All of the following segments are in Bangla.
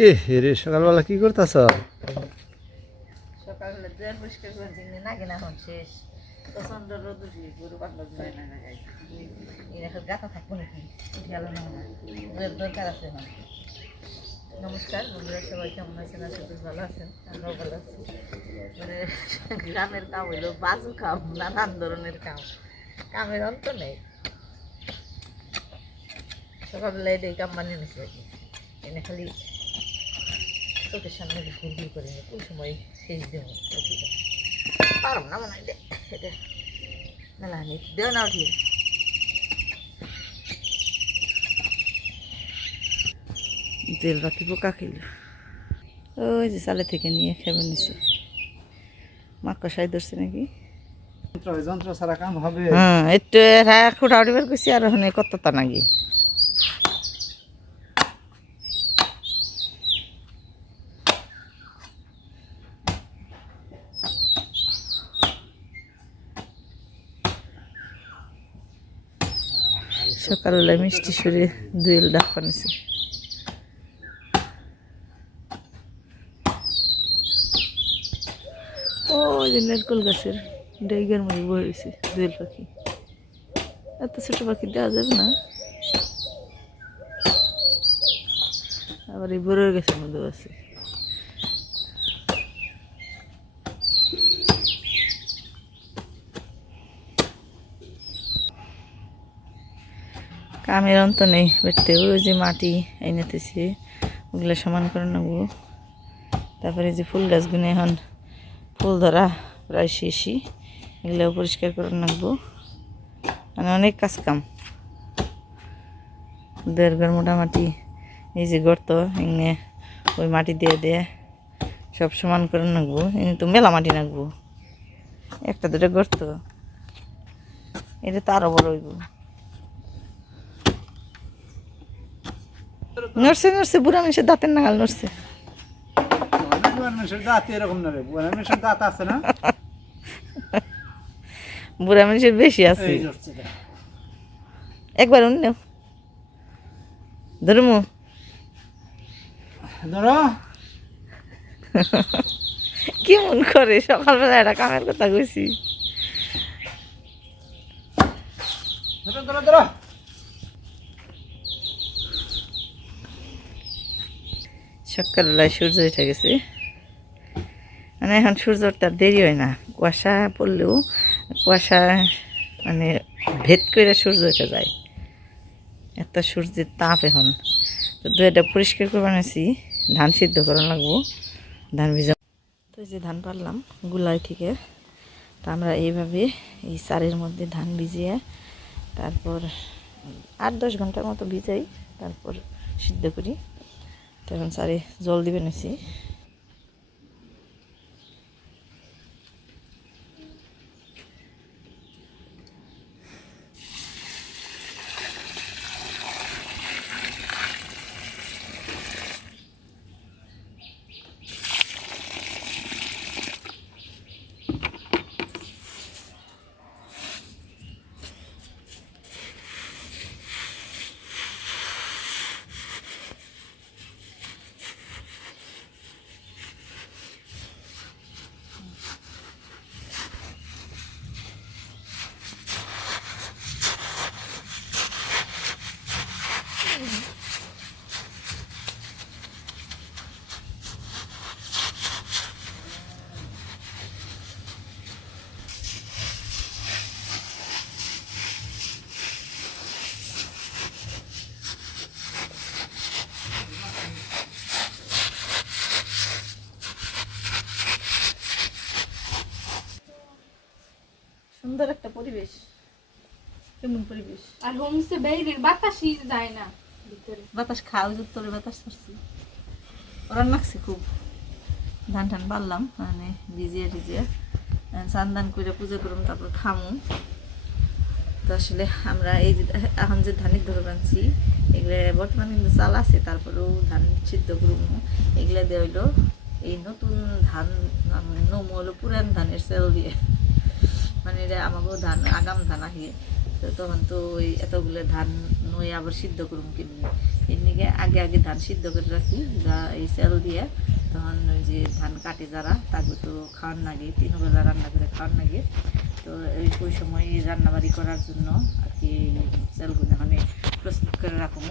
এ রে সকালবেলা কি করতেছ? সকালবেলা দুয়ার পরিষ্কার করেছি না কিনা এখন শেষ প্রচন্ড রোদ উঠি গরু পাগলা যায় না জায়গায় এখন গাথা থাকবো নাকি গেল না ওদের দরকার আছে এখন। নমস্কার বন্ধুরা, সবাই কেমন আছেন? আশা করি ভালো আছেন, আমরাও ভালো আছি। মানে গ্রামের কাম হইলো বাজু কাম, নানান ধরনের কাম, কামের অন্ত নেই। সকালবেলা এটাই কাম বানিয়ে নিচ্ছে আর কি। এনে খালি চোখের সামনে ঘুরঘুর করে নিয়ে কোন সময় শেষ দেব পারব না মনে হয় এটা মেলা দেও না উঠিয়ে জেল বাকি পোকা খেল। ওই যে চালে থেকে নিয়ে খেবে নিছে মাকড়সাই ধরছে নাকি। যন্ত্র ছাড়া কাম হবে? হ্যাঁ, একটু খুঁটা উঠিবার করছি আর ওখানে কতটা নাকি। সকালবেলা মিষ্টি সুরে দুয়েল ডাক পানিছে। ওই যে নারকল গাছের ডাইগার মধ্যে বয়ে রয়েছে দুয়েল পাখি। এত ছোট পাখি দেওয়া যাবে না। আবার এই বড়ের গাছের মধ্যেও আছে। কামের অন্ত নেই বেটতে। ওই যে মাটি এনেতেছি ওগুলো সমান করে নেবো। তারপরে যে ফুল গাছগুলো এখন ফুল ধরা প্রায় শেষই, এগুলো পরিষ্কার করে রাখবো। মানে অনেক কাজ কাম। দেড় ঘর মোটামুটি এই যে গর্ত এনে ওই মাটি দিয়ে দিয়ে সব সমান করে রাখবো। এনে তো মেলা মাটি রাখবো, একটা দুটো গর্ত, এটা তো আরো বড় হইব। নড়ছে নড়ছে, বুড়া মানুষের দাঁতের নাগাল নড়ছে। বুড়া মানুষের বেশি আছে। একবার অন্য ধরমু কেমন করে সকালবেলা একটা কামের কথা কইছি। সকালবেলায় সূর্য উঠে গেছে। মানে এখন সূর্য তার দেরি হয় না, কুয়াশা পড়লেও কুয়াশা মানে ভেদ করে সূর্য উঠে যায়। এত সূর্যের তাপ এখন। তো দুইটা পরিষ্কার করে বানাইছি, ধান সিদ্ধ করা লাগবো, ধান ভিজা। তো যে ধান পারলাম গুলাই থেকে, তো আমরা এইভাবে এই চারের মধ্যে ধান ভিজিয়ে তারপর 8-10 ঘন্টার মতো ভিজাই, তারপর সিদ্ধ করি। তখন চারে জল দিবে নিছি। সুন্দর একটা পরিবেশ। কেমন পরিবেশ? আর হোমসে বাইরের বাতাসই যায় না ভিতরে। বাতাস খাও তোরে বাতাস করছি। ওরান মাখছি খুব। ধান টান পারলাম মানে ভিজিয়ে ভিজিয়ে চান করে পুজো করুম, তারপর খামু। তো আসলে আমরা এই যে এখন যে ধানের ধরে বানছি এগুলো বর্তমানে কিন্তু চাল আছে, তারপরেও ধান সিদ্ধ করুম। এগুলা দিয়ে হইলো এই নতুন ধান, মানে নমু হলো পুরান ধানের চাল দিয়ে। মানে এটা আমাকেও ধান আগাম ধান আহিয়ে তো তখন তো ওই এতগুলো ধান নই আবার সিদ্ধ করুম কিনবি এমনিকে আগে আগে ধান সিদ্ধ করে রাখি যা এই চাল দিয়ে তখন ওই যে ধান কাটে যারা তাকে তো খাওয়ার লাগে 3 বেলা রান্না করে খাওয়ার লাগে তো ওই সময় রান্নাবাড়ি করার জন্য আর কি চালগুলো মানে প্রস্তুত করে রাখুন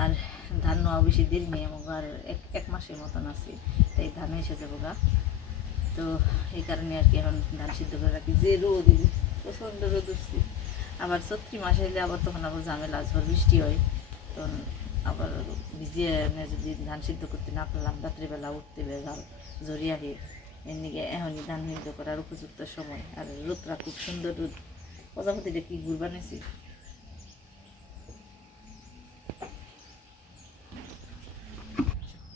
আর ধান নেওয়া বেশি দেরি নেই আমার এক মাসের মতন আছে তাই ধান এসে যাবো গা তো এই কারণে আর কি এখন ধান সিদ্ধ করে রাখি যে রোদ প্রচণ্ড রোদ উঠছে আবার চৈত্র মাসে এলে আবার তখন আবার ঝামেলা ঝড় বৃষ্টি হয় তখন আবার ভিজিয়ে এনে যদি ধান সিদ্ধ করতে না পারলাম রাত্রিবেলা উঠতে বেজাল জড়িয়ে আহে এমনিকে এখনই ধান সিদ্ধ করার উপযুক্ত সময় আর রোদটা খুব সুন্দর রোদ প্রজাপতিটা কি গুড় বানিয়েছি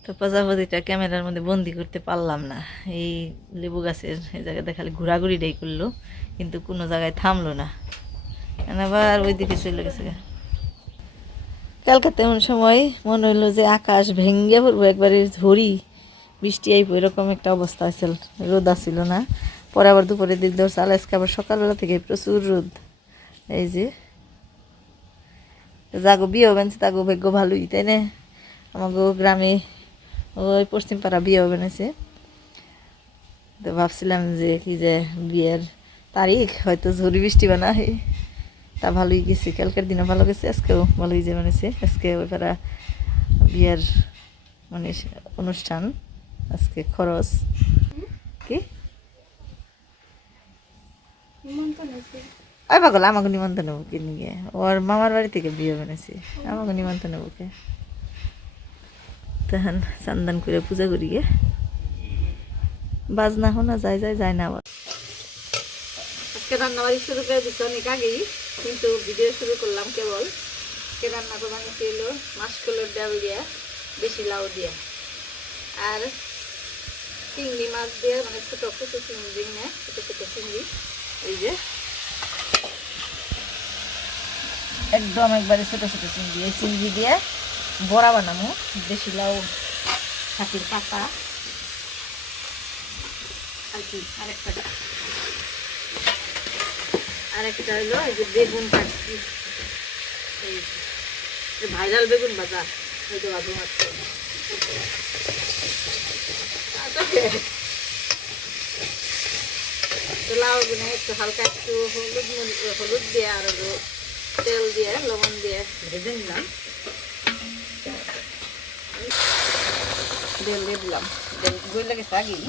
তো প্রজাপতিটা ক্যামেরার মধ্যে বন্দি করতে পারলাম না এই লেবু গাছের এই জায়গায় খালি ঘোরাঘুরিটাই করলো কিন্তু কোনো জায়গায় থামলো না আবার ওই দিকে চলে গেছে কালকে তেমন সময় মনে হইলো যে আকাশ ভেঙ্গে পড়বো একবারে ঝড়ি বৃষ্টি আইব এরকম একটা অবস্থা আছিল রোদ আসছিল না পরে আবার দুপুরের দিক ধরছে আজকে আবার সকালবেলা থেকে প্রচুর রোদ এই যে যাগো বিয়ে বানছে তাগো ভাগ্য ভালোই তাই না আমাগো গ্রামে ওই পশ্চিম পাড়া বিয়ে বানাইছে তো ভাবছিলাম যে কি যে বিয়ের তারিখ হয়তো ঝড়ি বৃষ্টি বানা তা ভালোই গেছে কালকের দিনও ভালো গেছে আজকেও ভালোই যে বানিয়েছে আজকে ওই পাড়া বিয়ের মানে অনুষ্ঠান আজকে খরচ কি ওই পাগল আমাকে নিমন্ত্রণ নেবো কি নিয়ে ওর মামার বাড়ি থেকে বিয়ে বানিয়েছে আমাকে নিমন্ত্রণ নেবো কে তখন চান্দান করে পূজা করি গে বাজনা শোনা যায় না আবার আজকে রান্নাবাড়ি শুরু করে দিচ্ছি অনেক আগেই কিন্তু ভিডিও শুরু করলাম কেবল আজকে রান্না করলাম ছিল মাসকলাইর ডাল দিয়া বেশি লাউ দিয়া আর চিংড়ি মাছ দিয়ে মানে ছোটো কুচু চিংড়ি না ছোটো ছোটো চিংড়ি এই যে একদম একবারে ছোটো ছোটো চিংড়ি এই চিংড়ি দিয়ে বড়া বানামো বেশি লাউ হাতির পাতা আর কি আরেকটা হলো এই যে বেগুন কাটছি এই ভাইরাল বেগুন ভাজা এই তো ভাজু মাছ লাউ গুনে একটু হালকা একটু হলুদ দিয়ে আর তেল দিয়ে লবণ দিয়ে ভেজে নিলাম তেল দিয়ে দিলাম তেল গইলে গেছে আগেই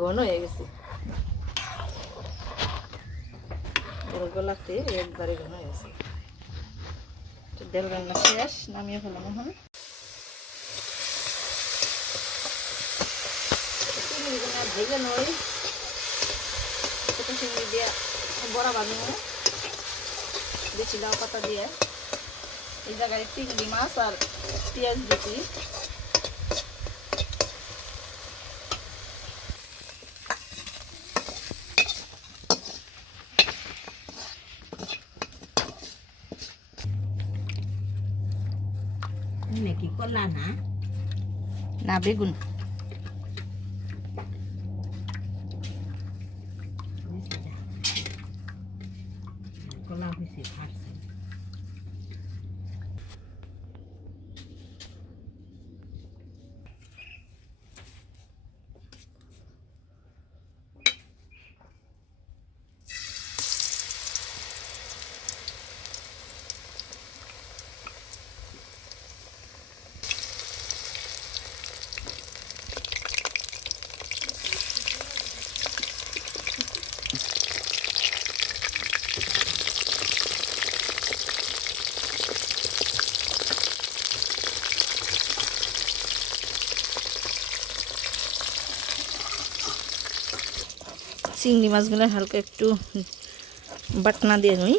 ঘন হয়ে গেছে গোলাতে একবারে ঘন হয়ে গেছে ডাল রান্না শেষ নামিয়ে ফেলাম এখন ভেজে নই ছোটো চিংড়ি দিয়ে বড়া বানাবো বেশি লাউ পাতা দিয়ে এই জায়গায় চিংড়ি মাছ আর পেঁয়াজ দিচ্ছি কি করলা না না বেগুন কলা হয়েছে ফাটছে চিংড়ি মাছগুলো হালকা একটু বাটনা দিয়ে নিই।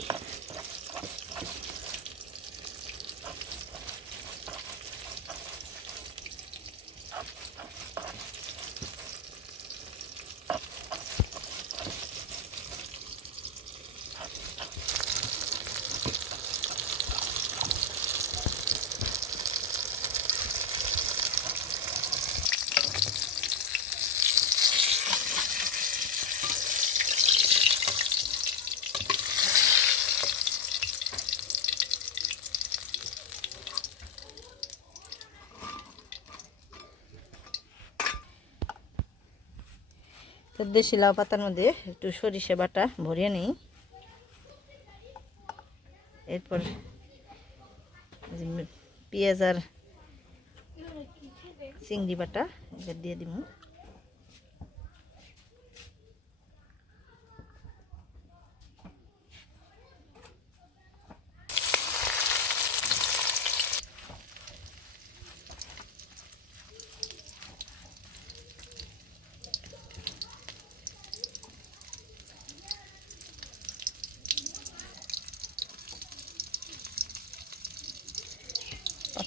তো দেশি লাউ পাতার মধ্যে একটু সরিষা বাটা ভরিয়ে নিই। এরপর পেঁয়াজ আর চিংড়ি বাটা এটা দিয়ে দিব।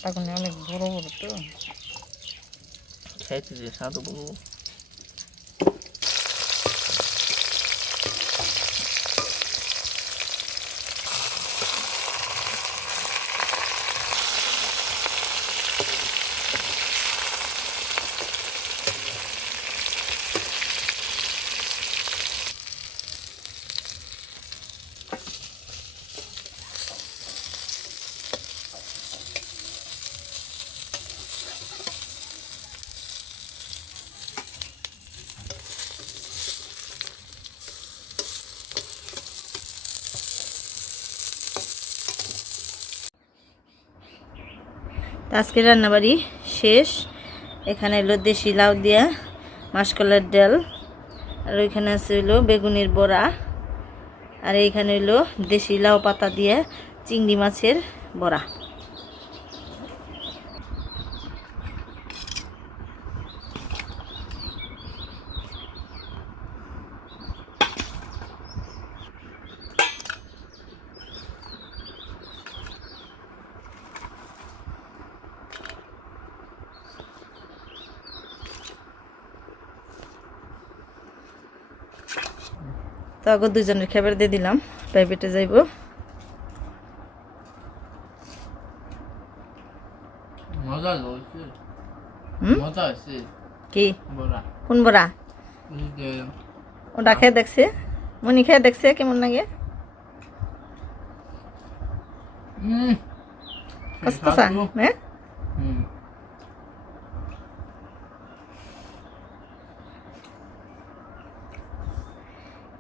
পাতাগুলো অনেক বড় বড় তো খাইতে যে স্বাদ বলবো। আজকে রান্নাবাড়ি শেষ। এখানে হলো দেশি লাউ দিয়া মাসকলাইর ডাল, আর ওইখানে আছে হইলো বেগুনের বড়া, আর এইখানে হইলো দেশি লাউ পাতা দিয়ে চিংড়ি মাছের বড়া। তো আগে দুজনের খাবার দিয়ে দিলাম, প্রাইভেটে যাইব। মজা হয়েছে, মজা হয়েছে। কি বড়া? কোন বড়া? এই যে ওটা খেয়ে দেখছে, মনি খেয়ে দেখছে কেমন লাগে। কষ্টসা হ্যাঁ।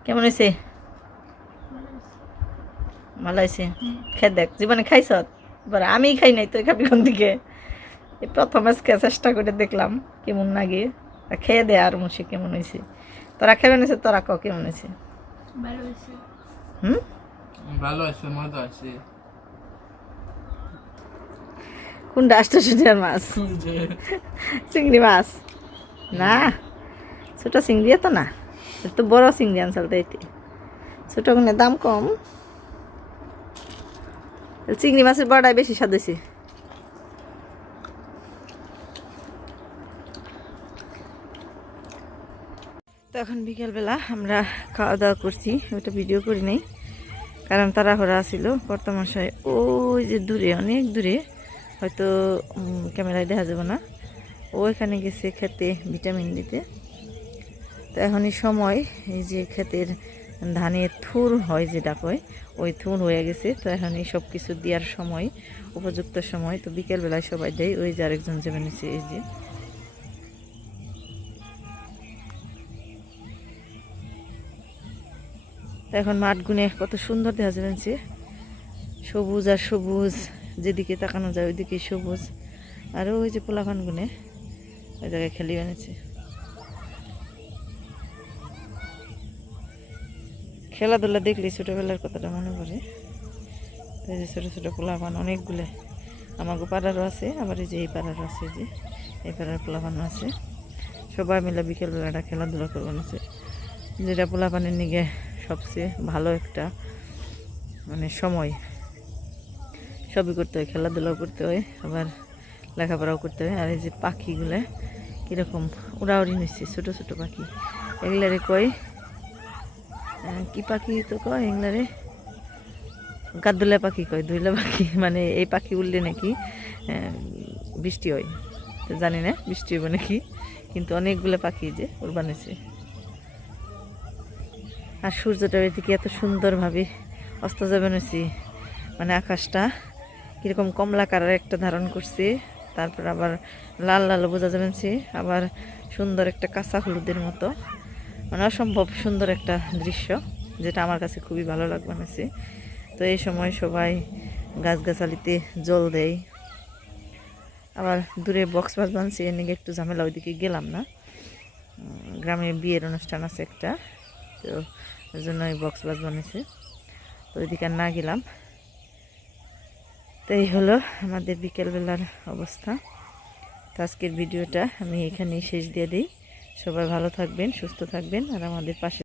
কেমন হয়েছে? ভালো হয়েছে, খেয়ে দেখ। জীবনে খাইছ? এবার আমি খাই নাই, তুই খাবি কোন দিকে? এই প্রথম আজকে চেষ্টা করে দেখলাম কেমন লাগে। খেয়ে দে আর মুসে কেমন হয়েছে। তোরা খেয়ে নিয়েছে, তোরা ক কেমন হয়েছে? ভালো হয়েছে। ভালো আছে, মজা আছে। কোনটা? আষ্টশিয়ার মাছ, চিংড়ি মাছ না, ছোট চিংড়ি তো না, তো বড় চিংড়ি আনসাল তো এটি। ছোট কোনো দাম কম, চিংড়ি মাছের বড়াই বেশি স্বাদ হয়েছে। তখন বিকেলবেলা আমরা খাওয়া দাওয়া করছি, ওটা ভিডিও করি নাই কারণ তাড়াহুড়া ছিল। কর্তামশাই ওই যে দূরে, অনেক দূরে, হয়তো ক্যামেরায় দেখা যাবে না, ও এখানে গেছে খেতে ভিটামিন দিতে। তো এখনই সময়, এই যে ক্ষেতের ধানের থুর হয় যেটা কয়, ওই থুর হয়ে গেছে। তো এখন এই সব কিছু দেওয়ার সময়, উপযুক্ত সময়। তো বিকেলবেলায় সবাই দেয়। ওই যে আরেকজন যাবে নিচে, এই যে এখন মাঠ গুনে কত সুন্দর দেখা যাবে, সবুজ আর সবুজ, যেদিকে তাকানো যায় ওইদিকে সবুজ। আর ওই যে পোলাপান গুনে ওই জায়গায় খেলি বানিয়েছে। খেলাধুলা দেখলে ছোটোবেলার কথাটা মনে পড়ে। এই যে ছোটো ছোটো পোলাপান অনেকগুলো, আমাকে পাড়ারও আছে, আবার এই যে এই পাড়ারও আছে, যে এই পাড়ার পোলাপানও আছে। সবাই মিলে বিকেলবেলাটা খেলাধুলা করবো নিচে। যেটা পোলাপানের নিগে সবচেয়ে ভালো একটা মানে সময়। সবই করতে হয়, খেলাধুলাও করতে হয়, আবার লেখাপড়াও করতে হয়। আর এই যে পাখিগুলো কীরকম উড়াউড়ি নিচ্ছে, ছোটো ছোটো পাখি, এগুলারে কয় কি পাখি তো কয় এগুলারে গাদুলা পাখি কয়, দুইলা পাখি। মানে এই পাখি উঠলে নাকি বৃষ্টি হয়, তো জানি না বৃষ্টি হবে নাকি, কিন্তু অনেকগুলো পাখি যে ওর বানিয়েছে। আর সূর্যটা এদিকে এত সুন্দরভাবে অস্ত যাবে নাছি, মানে আকাশটা কীরকম কমলা কালার একটা ধারণ করছে, তারপর আবার লাল লাল বোঝা যাবে, আবার সুন্দর একটা কাঁচা হলুদের মতো, মানে অসম্ভব সুন্দর একটা দৃশ্য, যেটা আমার কাছে খুবই ভালো লাগবে। তো এই সময় সবাই গাছগাছালিতে জল দেয়। আবার দূরে বক্স বাস বানছে, এর নিয়ে একটু ঝামেলা, ওইদিকে গেলাম না। গ্রামে বিয়ের অনুষ্ঠান আছে একটা, তো ওই জন্য ওই বক্স বাস বানিয়েছে, তো ওইদিকে আর না গেলাম। তো এই হলো আমাদের বিকেলবেলার অবস্থা। তো আজকের ভিডিওটা আমি এখানেই শেষ দিয়ে দিই। সবাই ভালো থাকবেন, সুস্থ থাকবেন, আর আমাদের পাশে